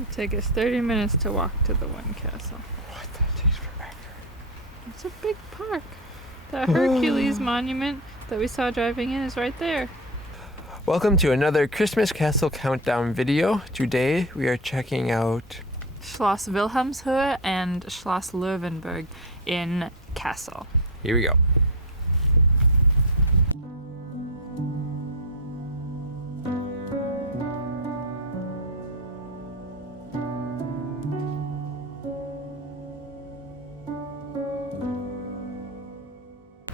It'll take us 30 minutes to walk to the one castle. What? That takes forever. It's a big park. The Hercules monument that we saw driving in is right there. Welcome to another Christmas Castle Countdown video. Today we are checking out Schloss Wilhelmshöhe and Schloss Löwenburg in Kassel. Here we go.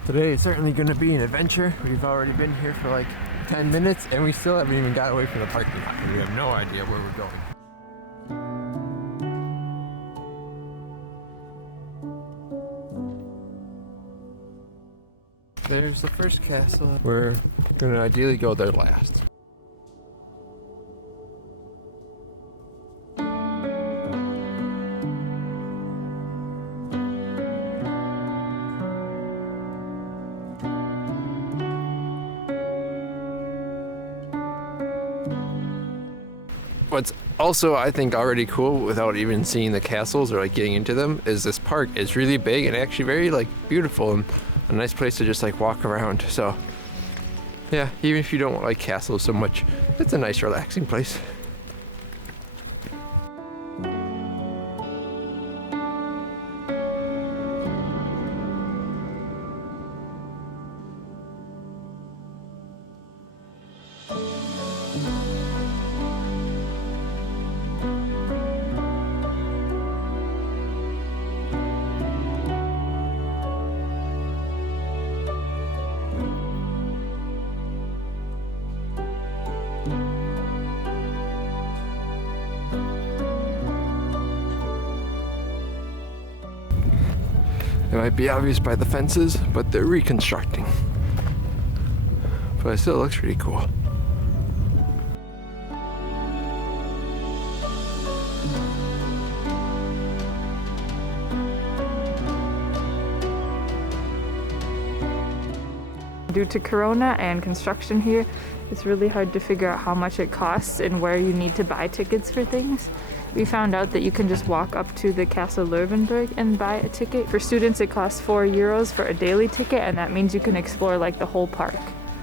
Today is certainly going to be an adventure. We've already been here for like 10 minutes and we still haven't even got away from the parking lot. We have no idea where we're going. There's the first castle. We're going to ideally go there last. What's also, I think, already cool without even seeing the castles or like getting into them is this park is really big and actually very like beautiful and a nice place to just like walk around. So yeah, even if you don't like castles so much, it's a nice relaxing place. It might be obvious by the fences, but they're reconstructing. But it still looks pretty cool. Due to Corona and construction here, it's really hard to figure out how much it costs and where you need to buy tickets for things. We found out that you can just walk up to the Castle Löwenburg and buy a ticket. For students, it costs €4 for a daily ticket, and that means you can explore like the whole park.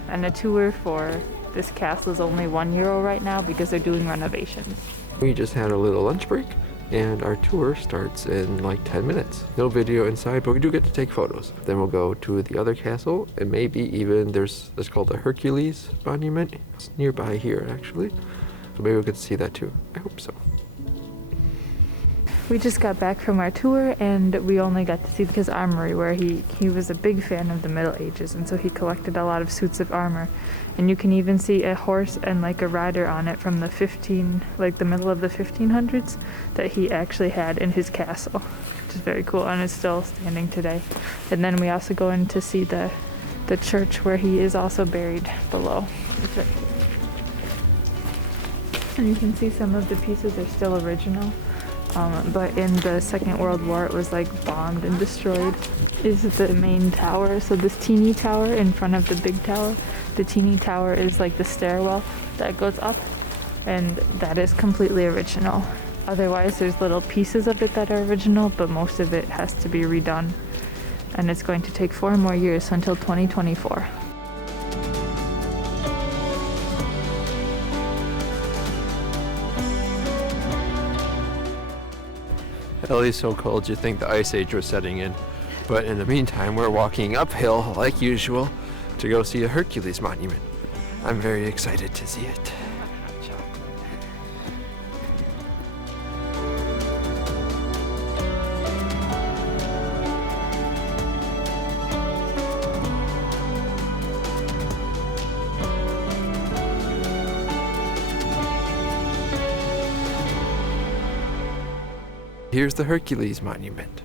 And a tour for this castle is only €1 right now because they're doing renovations. We just had a little lunch break and our tour starts in like 10 minutes. No video inside, but we do get to take photos. Then we'll go to the other castle and maybe even it's called the Hercules monument. It's nearby here actually. So maybe we could see that too. I hope so. We just got back from our tour and we only got to see his armory where he was a big fan of the Middle Ages, and so he collected a lot of suits of armor. And you can even see a horse and like a rider on it from the middle of the 1500s that he actually had in his castle, which is very cool and it's still standing today. And then we also go in to see the church where he is also buried below. It's right here. And you can see some of the pieces are still original. But in the Second World War it was like bombed and destroyed. Is the main tower, so this teeny tower in front of the big tower. The teeny tower is like the stairwell that goes up, and that is completely original. Otherwise there's little pieces of it that are original, but most of it has to be redone. And it's going to take 4 more years until 2024. Ellie's so cold you'd think the Ice Age was setting in. But in the meantime, we're walking uphill like usual to go see a Hercules monument. I'm very excited to see it. Here's the Hercules monument.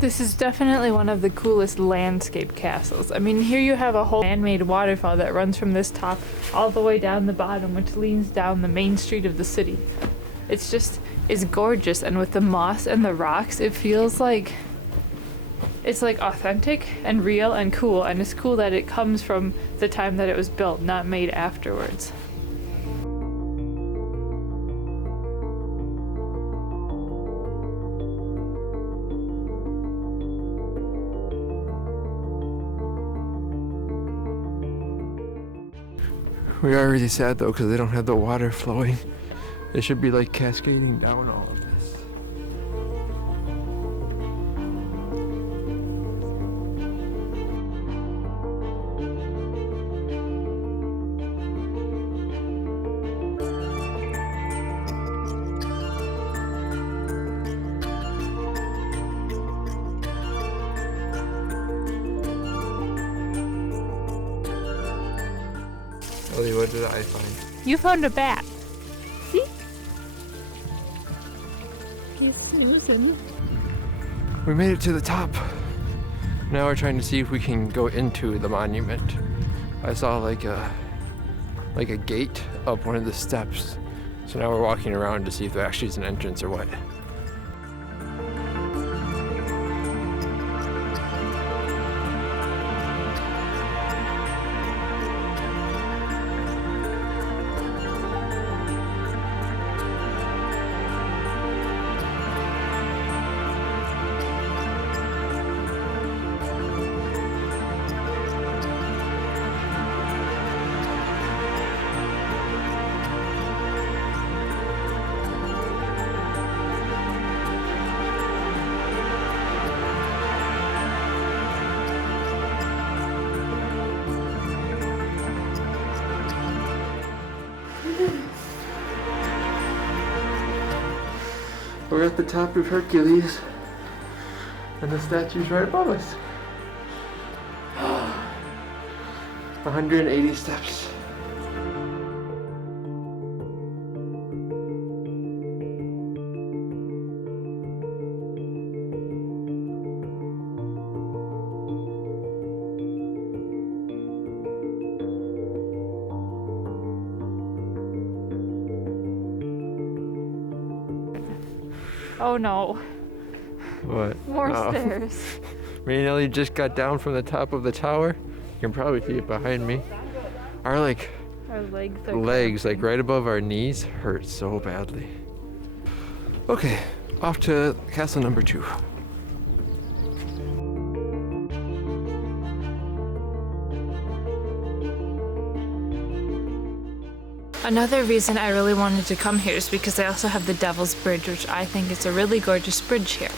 This is definitely one of the coolest landscape castles. I mean, here you have a whole man-made waterfall that runs from this top all the way down the bottom, which leans down the main street of the city. it's gorgeous, and with the moss and the rocks, it feels like it's like authentic and real and cool, and it's cool that it comes from the time that it was built, not made afterwards. We are really sad though because they don't have the water flowing. They should be like cascading down all of this. Ellie, what did I find? You found a bat. See? He's snoozing. We made it to the top. Now we're trying to see if we can go into the monument. I saw like a gate up one of the steps. So now we're walking around to see if there actually is an entrance or what. We're at the top of Hercules, and the statue's right above us. 180 steps. Oh no. What? More stairs. Me and Ellie just got down from the top of the tower. You can probably see it behind me. Our Our legs like right above our knees hurt so badly. Okay, off to castle number 2. Another reason I really wanted to come here is because they also have the Devil's Bridge, which I think is a really gorgeous bridge here.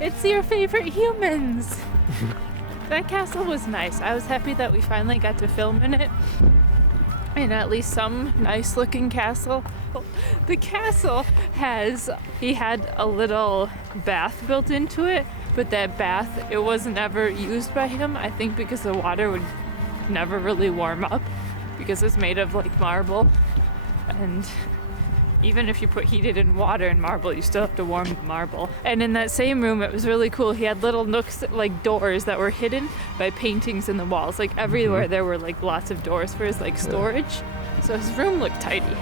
It's your favorite humans! That castle was nice. I was happy that we finally got to film in it. In at least some nice looking castle. The castle he had a little bath built into it, but that bath, it was never used by him, I think because the water would never really warm up because it's made of like marble, and even if you put heated in water and marble, you still have to warm the marble. And in that same room, it was really cool. He had little nooks, like doors that were hidden by paintings in the walls. Like everywhere there were like lots of doors for his like storage. So his room looked tidy.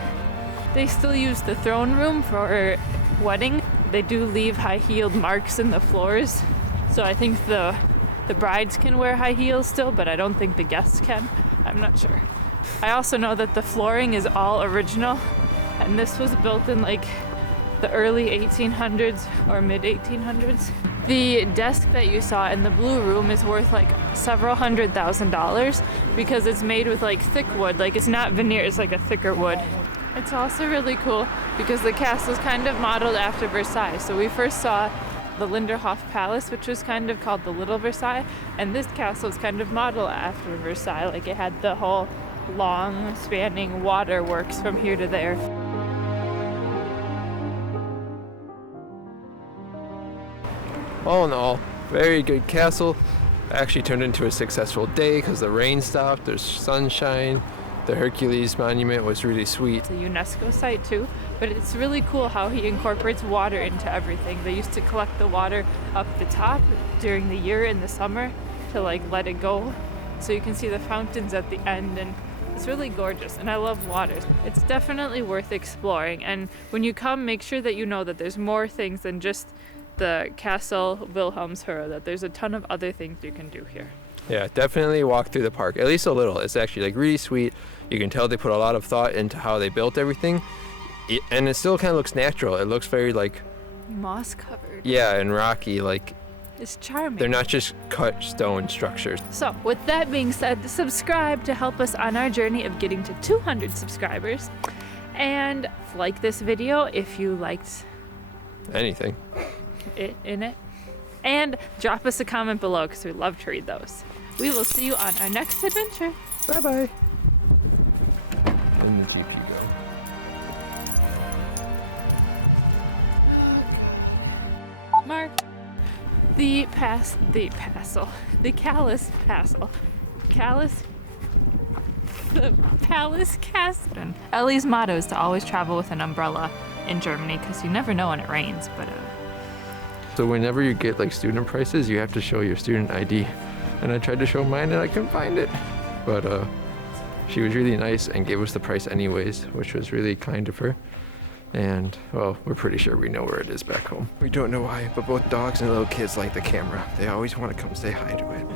They still use the throne room for wedding. They do leave high-heeled marks in the floors. So I think the brides can wear high heels still, but I don't think the guests can. I'm not sure. I also know that the flooring is all original. And this was built in like the early 1800s or mid 1800s. The desk that you saw in the blue room is worth like several $100,000 because it's made with like thick wood. Like it's not veneer, it's like a thicker wood. It's also really cool because the castle is kind of modeled after Versailles. So we first saw the Linderhof Palace, which was kind of called the Little Versailles, and this castle is kind of modeled after Versailles. Like it had the whole long spanning waterworks from here to there. All in all, very good castle. Actually turned into a successful day because the rain stopped, there's sunshine. The Hercules monument was really sweet. It's a UNESCO site too, but it's really cool how he incorporates water into everything. They used to collect the water up the top during the year in the summer to like let it go. So you can see the fountains at the end, and it's really gorgeous, and I love water. It's definitely worth exploring, and when you come, make sure that you know that there's more things than just the Castle Wilhelmshöhe, that there's a ton of other things you can do here. Yeah, definitely walk through the park, at least a little. It's actually like really sweet. You can tell they put a lot of thought into how they built everything, and it still kind of looks natural. It looks very like moss covered. Yeah, and rocky, like it's charming. They're not just cut stone structures. So with that being said, subscribe to help us on our journey of getting to 200 subscribers, and like this video if you liked anything in it, and drop us a comment below because we love to read those. We will see you on our next adventure. Bye bye. Mark, the Palace Castle. Ellie's motto is to always travel with an umbrella in Germany because you never know when it rains, but So whenever you get like student prices, you have to show your student ID. And I tried to show mine and I couldn't find it. But she was really nice and gave us the price anyways, which was really kind of her. And well, we're pretty sure we know where it is back home. We don't know why, but both dogs and little kids like the camera. They always want to come say hi to it.